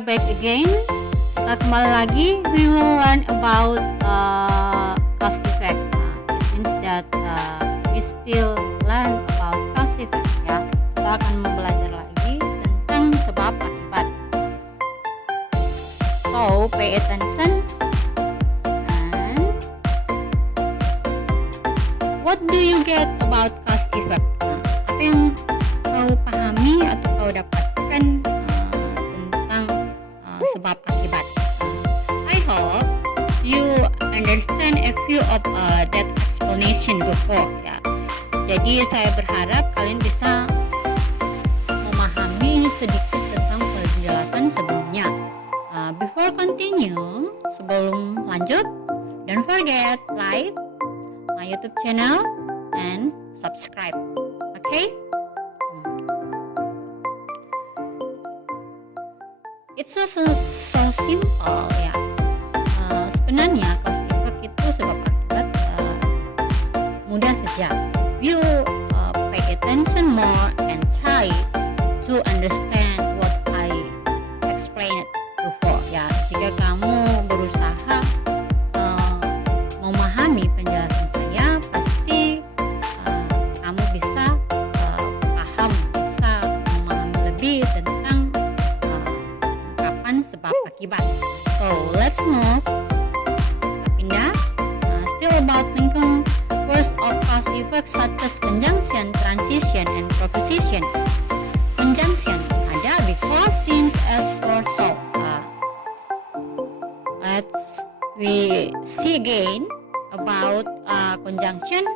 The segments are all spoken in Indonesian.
Back again. Kita kembali lagi. We will learn about cause effect. It means that we still learn about cause effect. Ya, kita akan belajar lagi tentang sebab akibat. So pay attention. And what do you get about cause effect? Apa yang kau pahami atau kau dapatkan tentang sebab akibat? I hope you understand a few of that explanation before. Ya. Jadi saya berharap kalian bisa memahami sedikit tentang penjelasan sebelumnya. Before continue, sebelum lanjut, don't forget like my YouTube channel and subscribe. Okay? It's so simple ya. Sebenarnya cause effect itu sebab akibat mudah saja. You pay attention more and try to understand what I explained before ya. Jika kamu berusaha memahami penjelasan saya, pasti kamu bisa paham, bisa memahami lebih tentang sebab akibat. So let's move. Kita pindah. Still about thinking words of cause effect such as conjunction, transition, and proposition. Conjunction ada because, since, as, for, so. Let's we see again about conjunction.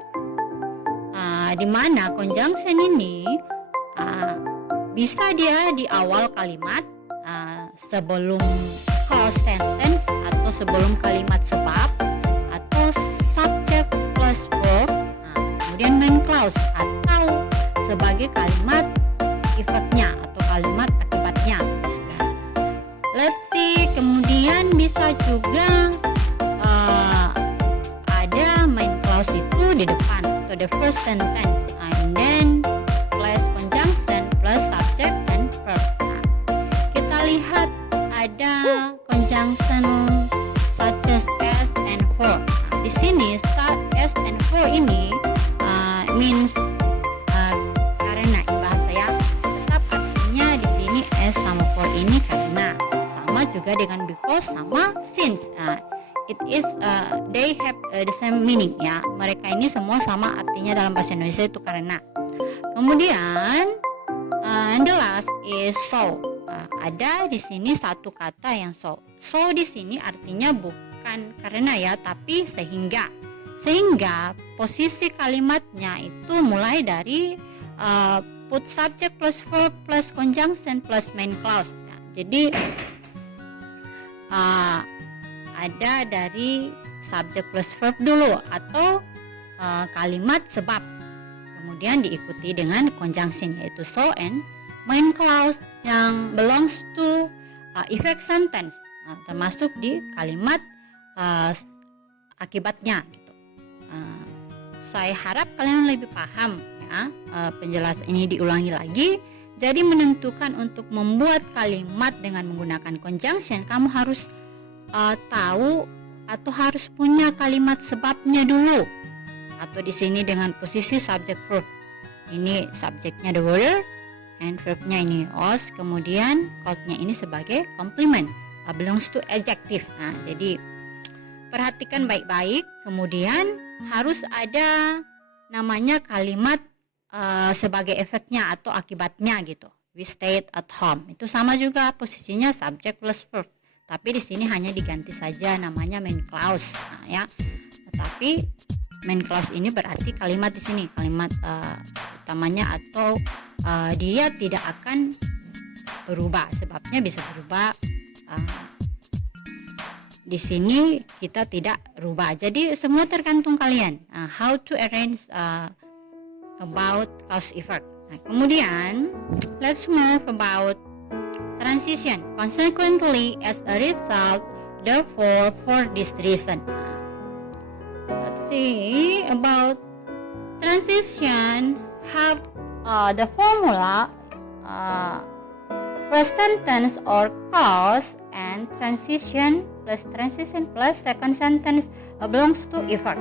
Di mana conjunction ini bisa dia di awal kalimat, sebelum clause sentence atau sebelum kalimat sebab, atau subject plus verb, kemudian main clause, atau sebagai kalimat efeknya atau kalimat akibatnya. Let's see, kemudian bisa juga ada main clause itu di depan atau the first sentence, and then plus conjunction plus subject and verb. Lihat ada conjunction such as and for. Di sini as and for ini means karena bahasa ya. Tetap artinya di sini as sama for ini karena. Sama juga dengan because sama since. It is they have the same meaning ya. Mereka ini semua sama artinya dalam bahasa Indonesia itu karena. Kemudian and the last is so. Ada di sini satu kata yang so. So di sini artinya bukan karena ya, tapi sehingga. Sehingga posisi kalimatnya itu mulai dari put subject plus verb plus conjunction plus main clause. Ya, jadi ada dari subject plus verb dulu atau kalimat sebab. Kemudian diikuti dengan conjunction yaitu so and main clause yang belongs to effect sentence, termasuk di kalimat akibatnya gitu. Saya harap kalian lebih paham ya. Penjelasan ini diulangi lagi. Jadi menentukan untuk membuat kalimat dengan menggunakan conjunction, kamu harus tahu atau harus punya kalimat sebabnya dulu. Atau di sini dengan posisi subject verb. Ini subjeknya the word, and verbnya ini os, kemudian called-nya ini sebagai complement, belongs to adjective. Nah, jadi perhatikan baik-baik. Kemudian harus ada namanya kalimat sebagai efeknya atau akibatnya gitu. We stayed at home. Itu sama juga posisinya subject plus verb. Tapi di sini hanya diganti saja namanya main clause. Nah, ya. Tetapi main clause ini berarti kalimat di sini, kalimat utamanya atau dia tidak akan berubah. Sebabnya bisa berubah. Di sini kita tidak rubah. Jadi semua tergantung kalian. How to arrange about cause effect. Nah, kemudian let's move about transition. Consequently, as a result, therefore, for this reason. Let's see about transition. Have the formula first sentence or cause and transition plus second sentence belongs to effort.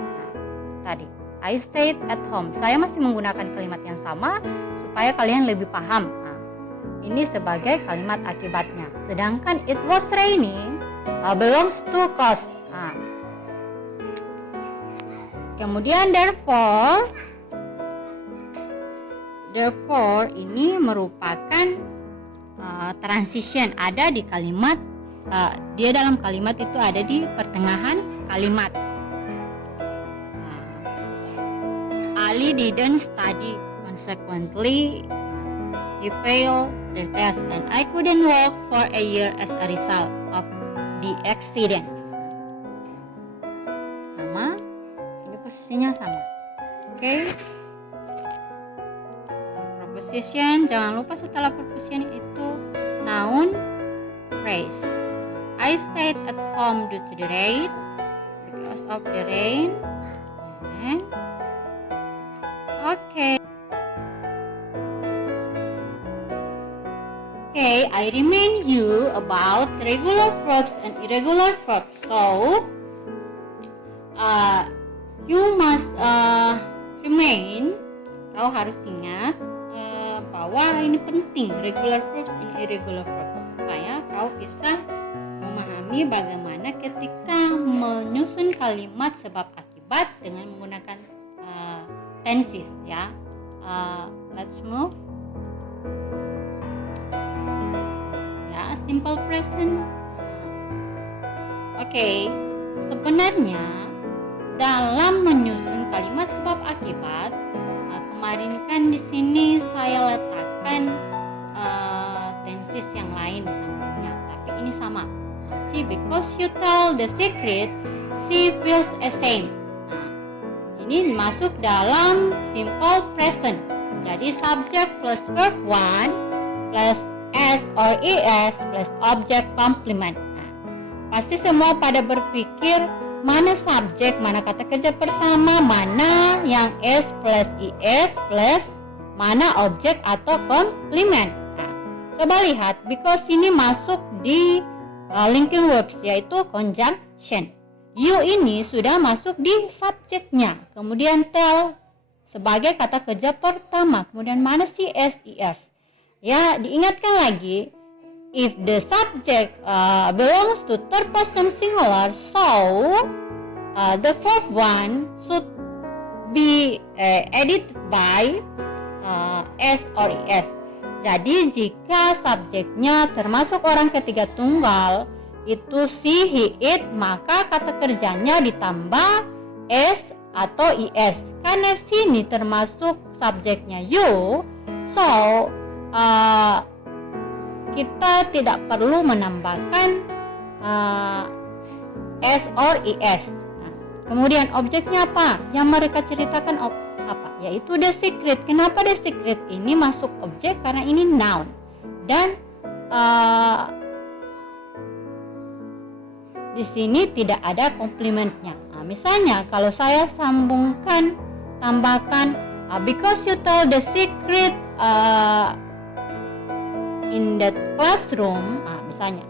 Tadi I stayed at home. Saya masih menggunakan kalimat yang sama supaya kalian lebih paham. Ini sebagai kalimat akibatnya. Sedangkan it was raining belongs to cause. Kemudian therefore ini merupakan transition, ada di kalimat, dia dalam kalimat itu ada di pertengahan kalimat. Ali didn't study, consequently he failed the test and I couldn't work for a year as a result of the accident. Sama, ini posisinya sama. Oke. Preposition, jangan lupa setelah preposition itu noun, phrase. I stayed at home due to the rain, because of the rain. And okay, I remind you about regular verbs and irregular verbs. So, you must remain. Kau harus ingat bahwa ini penting, regular verbs and irregular verbs, supaya kau bisa memahami bagaimana ketika menyusun kalimat sebab akibat dengan menggunakan tenses, ya. Let's move. Ya, simple present. Oke, sebenarnya dalam menyusun kalimat sebab akibat, kemarin kan di sini saya letakkan tenses yang lain di sampingnya, tapi ini sama. See, because you tell the secret, she feels ashamed. Ini masuk dalam simple present. Jadi subject plus verb 1 plus s or es plus object complement. Pasti semua pada berpikir mana subjek, mana kata kerja pertama, mana yang s plus is plus mana objek atau komplement. Coba lihat, because ini masuk di linking verbs, yaitu conjunction. You ini sudah masuk di subjeknya. Kemudian tell sebagai kata kerja pertama. Kemudian mana si s, is. Ya, diingatkan lagi. If the subject belongs to third person singular, so the fourth one should be edited by s or es. Jadi jika subjeknya termasuk orang ketiga tunggal, itu si, he, it, maka kata kerjanya ditambah s atau is. Karena sini termasuk subjeknya you, so kita tidak perlu menambahkan s or is. Kemudian objeknya apa? Yang mereka ceritakan apa? Yaitu the secret. Kenapa the secret ini masuk objek? Karena ini noun. Dan di sini tidak ada komplimennya. Misalnya kalau saya sambungkan, tambahkan because you tell the secret in that classroom, misalnya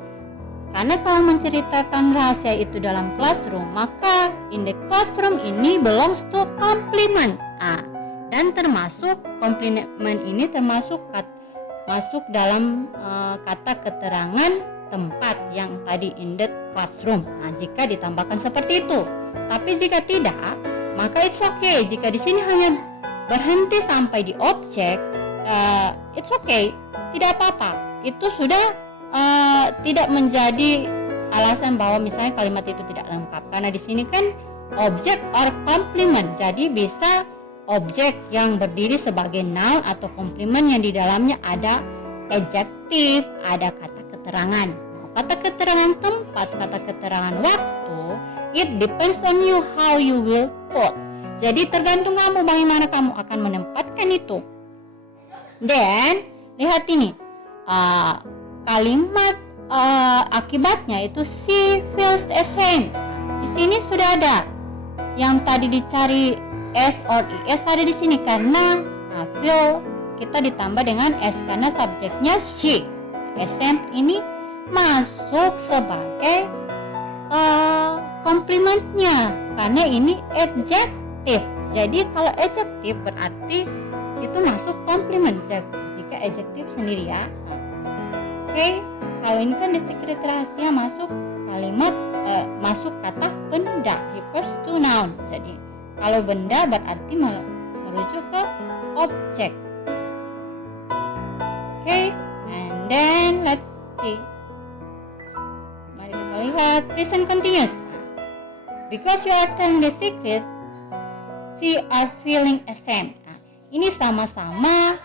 karena kau menceritakan rahasia itu dalam classroom, maka in the classroom ini belongs to complement. Dan termasuk complement ini termasuk masuk dalam kata keterangan tempat yang tadi in the classroom. Jika ditambahkan seperti itu. Tapi jika tidak, maka it's okay. Jika di sini hanya berhenti sampai di objek, it's okay. Tidak apa-apa, itu sudah tidak menjadi alasan bahwa misalnya kalimat itu tidak lengkap. Karena di sini kan objek or complement, jadi bisa objek yang berdiri sebagai noun atau complement yang di dalamnya ada adjektif, ada kata keterangan. Kata keterangan tempat, kata keterangan waktu, it depends on you how you will put. Jadi tergantung kamu bagaimana kamu akan menempatkan itu. Dan lihat ini, kalimat akibatnya itu she feels ashamed. Di sini sudah ada. Yang tadi dicari s or is ada di sini karena feel kita ditambah dengan s karena subjeknya she. ascend ini masuk sebagai komplimennya karena ini adjective. Jadi kalau adjective berarti itu masuk komplimen jika adjective sendiri ya. Oke, kalau ini kan di secret rahasia masuk kalimat masuk kata benda, refers to noun. Jadi kalau benda berarti merujuk ke objek. Oke, and then let's see. Mari kita lihat present continuous. Because you are telling the secret, she are feeling ashamed. Nah, ini sama-sama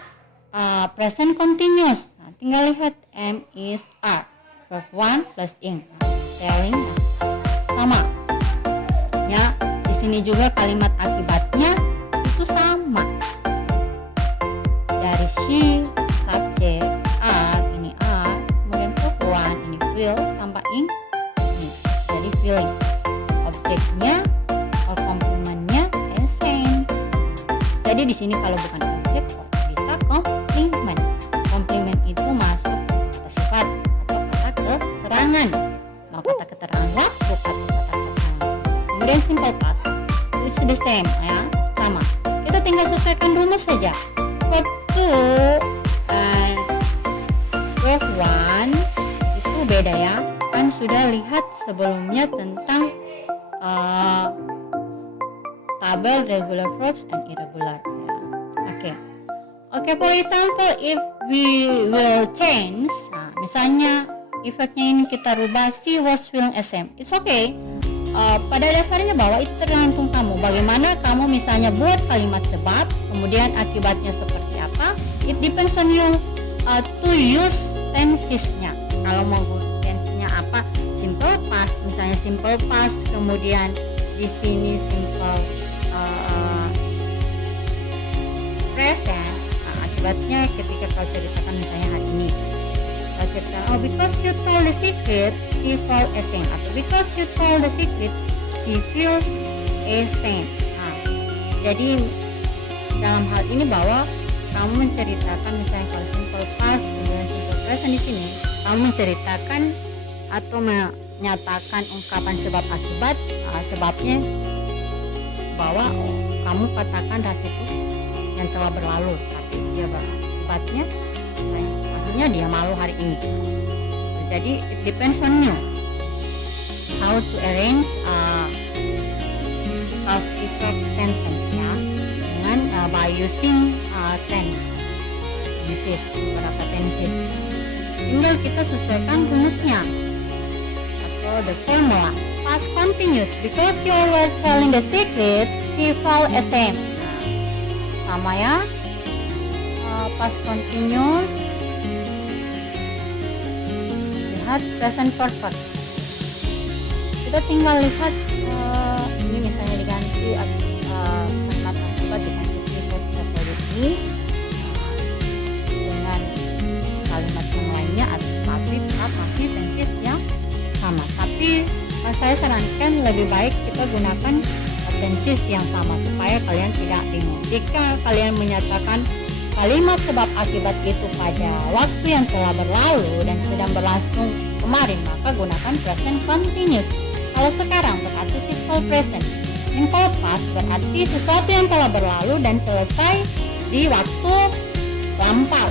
present continuous. Nah, tinggal lihat am, is, are. Verb 1 plus ing. Telling sama. Ya, di sini juga kalimat akibatnya itu sama. Dari she, subject, are, ini are, kemudian verb 1 ini will tambah ing. Ini, jadi feeling. Objeknya or komplementnya ascend. Jadi di sini kalau bukan objek bisa komplement. Komplement itu masuk kata sifat atau kata keterangan. Mau kata keterangan waktu atau kata keterangan. Kemudian simple past it's the same ya, sama. Kita tinggal sesuaikan rumus saja. Verb 2 and verb 1 itu beda ya. Kan sudah lihat sebelumnya tentang tabel regular verbs and irregular. Oke, for example, if we will change, nah, misalnya efeknya ini kita rubah she was feeling ashamed. It's okay. Pada dasarnya bahwa itu tergantung kamu. Bagaimana kamu misalnya buat kalimat sebab, kemudian akibatnya seperti apa. It depends on you to use tenses-nya. Kalau mau tense-nya apa? Simple past, misalnya simple past, kemudian di sini simple present. Nah, akibatnya ketika kau ceritakan misalnya hari ini, kau ceritakan, oh because you told the secret, she felt ashamed, atau because you told the secret, she feels ashamed. Nah, jadi dalam hal ini bahwa kamu menceritakan misalnya kalau simple past, kemudian simple present di sini, kamu menceritakan atau menyatakan ungkapan sebab akibat. Sebabnya bahwa kamu katakan rasa itu yang telah berlalu, tapi dia berakibatnya akhirnya dia malu hari ini. Jadi it depends on you how to arrange cause effect sentence ya, dengan by using tenses, beberapa tenses. Tinggal kita sesuaikan rumusnya atau the formula. Past continuous, because you were telling the secret, she felt ashamed. Nah, sama ya. Past continuous. Lihat present perfect. Kita tinggal lihat ini misalnya diganti kalimat akibat diganti prefix dengan kalimat yang lainnya atau pasif tenses yang sama. Tapi saya sarankan lebih baik kita gunakan tenses yang sama supaya kalian tidak bingung. Jika kalian menyatakan kalimat sebab akibat itu pada waktu yang telah berlalu dan sedang berlangsung kemarin, maka gunakan present continuous. Kalau sekarang berarti simple present. Simple past berarti sesuatu yang telah berlalu dan selesai di waktu lampau.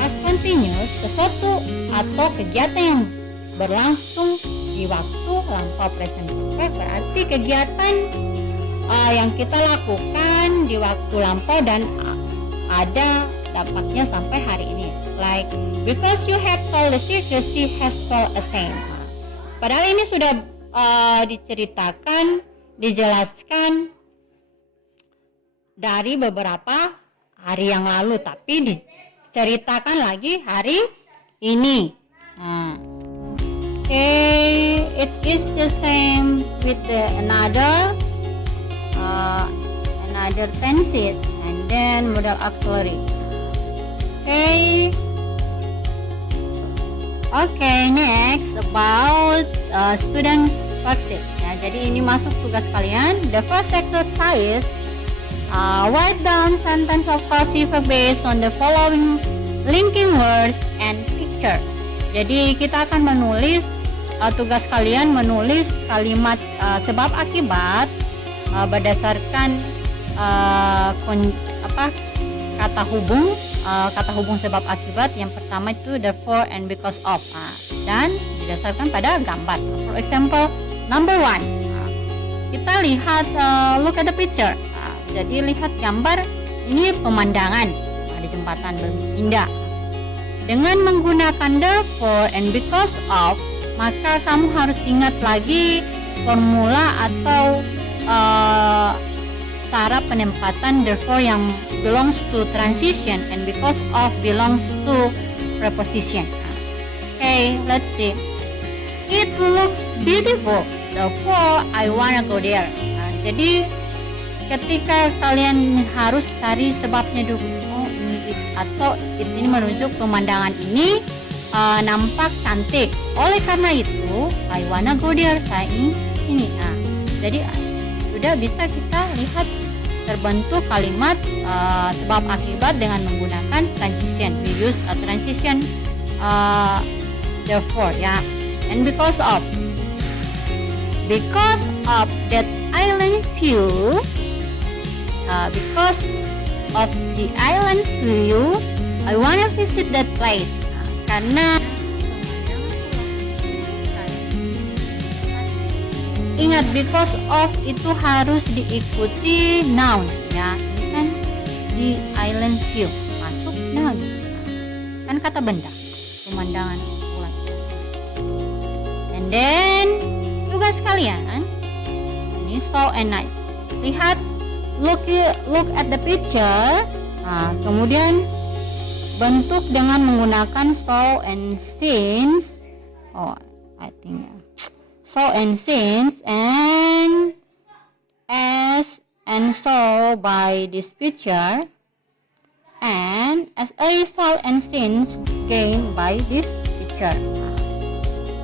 Past continuous sesuatu atau kegiatan yang berlangsung di waktu lampau present perfect berarti kegiatan yang kita lakukan di waktu lampau dan ada dampaknya sampai hari ini. Like because you have told the secret, she has felt ashamed. Padahal ini sudah diceritakan, dijelaskan dari beberapa hari yang lalu, tapi diceritakan lagi hari ini. Okay, it is the same with the another tenses and then modal auxiliary. Okay, next about students worksheet. Ya, jadi ini masuk tugas kalian. The first exercise, write down sentence of causal effect based on the following linking words and picture. Jadi kita akan menulis tugas kalian menulis kalimat sebab akibat berdasarkan kata hubung sebab akibat. Yang pertama itu therefore and because of, dan didasarkan pada gambar. For example, number 1, kita lihat look at the picture. Jadi lihat gambar, ini pemandangan di jembatan begitu indah. Dengan menggunakan therefore and because of, maka kamu harus ingat lagi formula atau cara penempatan therefore yang belongs to transition and because of belongs to preposition. Okay, let's see. It looks beautiful, therefore I wanna go there. Jadi ketika kalian harus cari sebabnya dulu, atau ini menunjuk pemandangan ini nampak cantik. Oleh karena itu, I wanna go there, saya ingin sini. Jadi sudah bisa kita lihat terbentuk kalimat sebab akibat dengan menggunakan transition. We use a transition therefore, ya. And because of that island view, because of the island view, I wanna visit that place. Karena ingat, because of itu harus diikuti noun, ya. Ini kan di island view, masuk noun, kan kata benda, pemandangan bulan. And then tugas kalian ini so and nice. Lihat, look at the picture. Kemudian bentuk dengan menggunakan so and since. I think so and since and as and so by this picture, and as a result and since gained by this picture.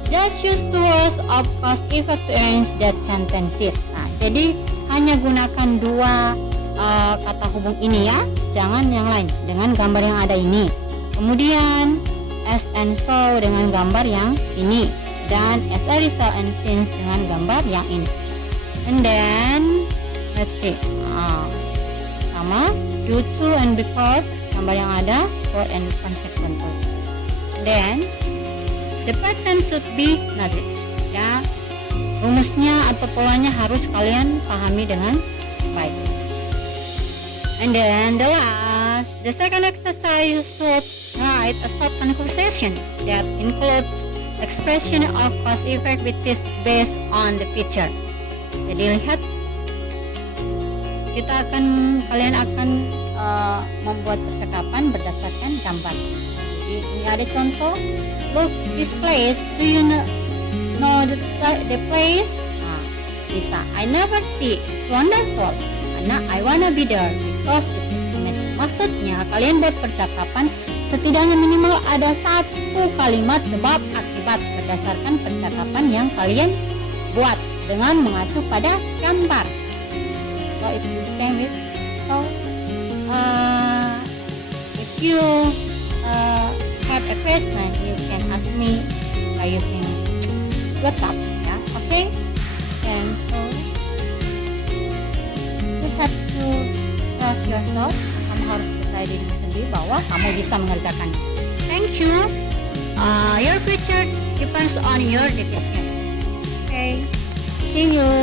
Just use two words of cause effect to arrange that sentences. Jadi hanya gunakan dua kata hubung ini, ya, jangan yang lain dengan gambar yang ada ini. Kemudian as and so dengan gambar yang ini, dan as a result and since dengan gambar yang ini. And then let's see, sama due to and because gambar yang ada, for and consequently. Then the pattern should be knowledge, ya. Rumusnya atau polanya harus kalian pahami dengan baik. And then the second exercise should write a short conversation that includes expression of cause effect which is based on the picture. Jadi lihat, kalian akan membuat percakapan berdasarkan gambar. Jadi ini ada contoh. Look, this place, do you know the place? Bisa. I never see. It's wonderful. I wanna be there because it is amazing. Maksudnya kalian buat percakapan setidaknya minimal ada satu kalimat sebab akibat berdasarkan percakapan yang kalian buat dengan mengacu pada gambar. So it's the same with if you have a question, you can ask me by using WhatsApp, ya. Okay? And so you have to trust yourself. Kamu harus percaya diri sendiri bahwa kamu bisa mengerjakannya. Thank you. Your future depends on your decision. Okay. See you.